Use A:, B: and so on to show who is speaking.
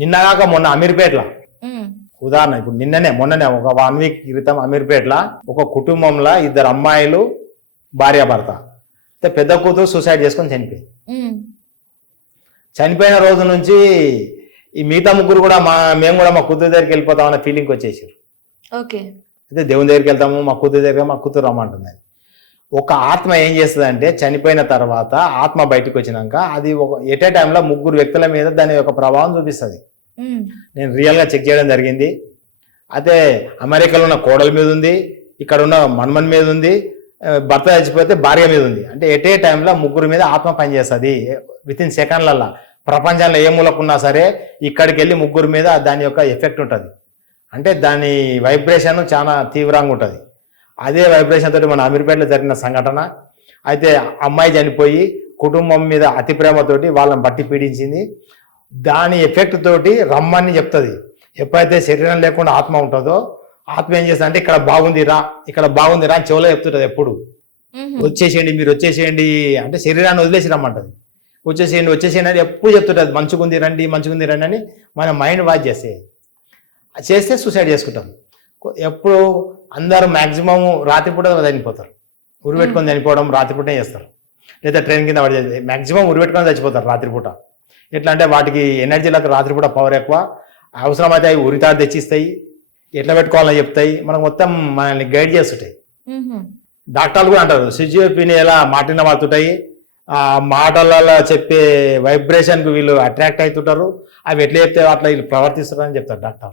A: నిన్నగాక మొన్న అమీర్పేటలో. ఉదాహరణ ఇప్పుడు నిన్ననే మొన్ననే ఒక వన్ వీక్ క్రితం అమీర్పేటలో ఒక కుటుంబంలో ఇద్దరు అమ్మాయిలు భార్యాభర్త. అయితే పెద్ద కూతురు సూసైడ్ చేసుకొని చనిపోయింది. చనిపోయిన రోజు నుంచి ఈ మిగతా ముగ్గురు కూడా మా మేము కూడా మా కూతురు దగ్గరికి వెళ్ళిపోతాం అన్న ఫీలింగ్ వచ్చేసారు.
B: ఓకే.
A: అయితే దేవుని దగ్గరికి వెళ్తాము మా కూతురు దగ్గర మా కూతురు రమ్మంటుంది. ఒక ఆత్మ ఏం చేస్తుంది అంటే చనిపోయిన తర్వాత ఆత్మ బయటకు వచ్చినాక అది ఒక ఎట్ ఏ టైంలో ముగ్గురు వ్యక్తుల మీద దాని యొక్క ప్రభావం చూపిస్తుంది. నేను రియల్గా చెక్ చేయడం జరిగింది. అయితే అమెరికాలో ఉన్న కోడల మీద ఉంది ఇక్కడ ఉన్న మన్మన్ మీద ఉంది భర్త చచ్చిపోతే భార్య మీద ఉంది. అంటే ఎట్ ఏ టైంలో ముగ్గురు మీద ఆత్మ పనిచేస్తుంది. విత్ ఇన్ సెకండ్లల్లో ప్రపంచంలో ఏ మూలకున్నా సరే ఇక్కడికి వెళ్ళి ముగ్గురు మీద దాని యొక్క ఎఫెక్ట్ ఉంటుంది. అంటే దాని వైబ్రేషన్ చాలా తీవ్రంగా ఉంటుంది. అదే వైబ్రేషన్ తోటి మన అమీర్పేటలో జరిగిన సంఘటన. అయితే అమ్మాయి చనిపోయి కుటుంబం మీద అతి ప్రేమతోటి వాళ్ళని బట్టి పీడించింది. దాని ఎఫెక్ట్ తోటి రమ్మని చెప్తుంది. ఎప్పుడైతే శరీరం లేకుండా ఆత్మ ఉంటుందో ఆత్మ ఏం చేస్తుంది అంటే ఇక్కడ బాగుంది రా ఇక్కడ బాగుంది రా అని చెవులో చెప్తుంటది ఎప్పుడు. వచ్చేసేయండి మీరు వచ్చేసేయండి అంటే శరీరాన్ని వదిలేసి రమ్మంటది. వచ్చేసేయండి వచ్చేసేయండి అని ఎప్పుడు చెప్తుంటది. మంచిగుంది రండి మంచిగుంది రండి అని మన మైండ్ వాచ్ చేస్తే చేస్తే సూసైడ్ చేసుకుంటాం. ఎప్పుడు అందరూ మాక్సిమం రాత్రిపూట చనిపోతారు. ఉరి పెట్టుకొని చనిపోవడం రాత్రిపూటే చేస్తారు. లేదా ట్రైన్ కింద పడి మాక్సిమం ఉరి పెట్టుకొని చచ్చిపోతారు రాత్రిపూట ఎట్లా అంటే వాటికి ఎనర్జీలకు రాత్రిపూట పవర్ ఎక్కువ. అవసరమైతే అవి ఉరితాడు తెచ్చిస్తాయి. ఎట్లా పెట్టుకోవాలని చెప్తాయి. మనకు మొత్తం మనల్ని గైడ్ చేస్తుంటాయి. డాక్టర్లు కూడా అంటారు సిజిఓపిని ఎలా మాటిన వాడుతుంటాయి ఆ మాటలలో చెప్పే వైబ్రేషన్కి వీళ్ళు అట్రాక్ట్ అవుతుంటారు. అవి ఎట్లా చెప్తే అట్లా వీళ్ళు ప్రవర్తిస్తారని చెప్తారు డాక్టర్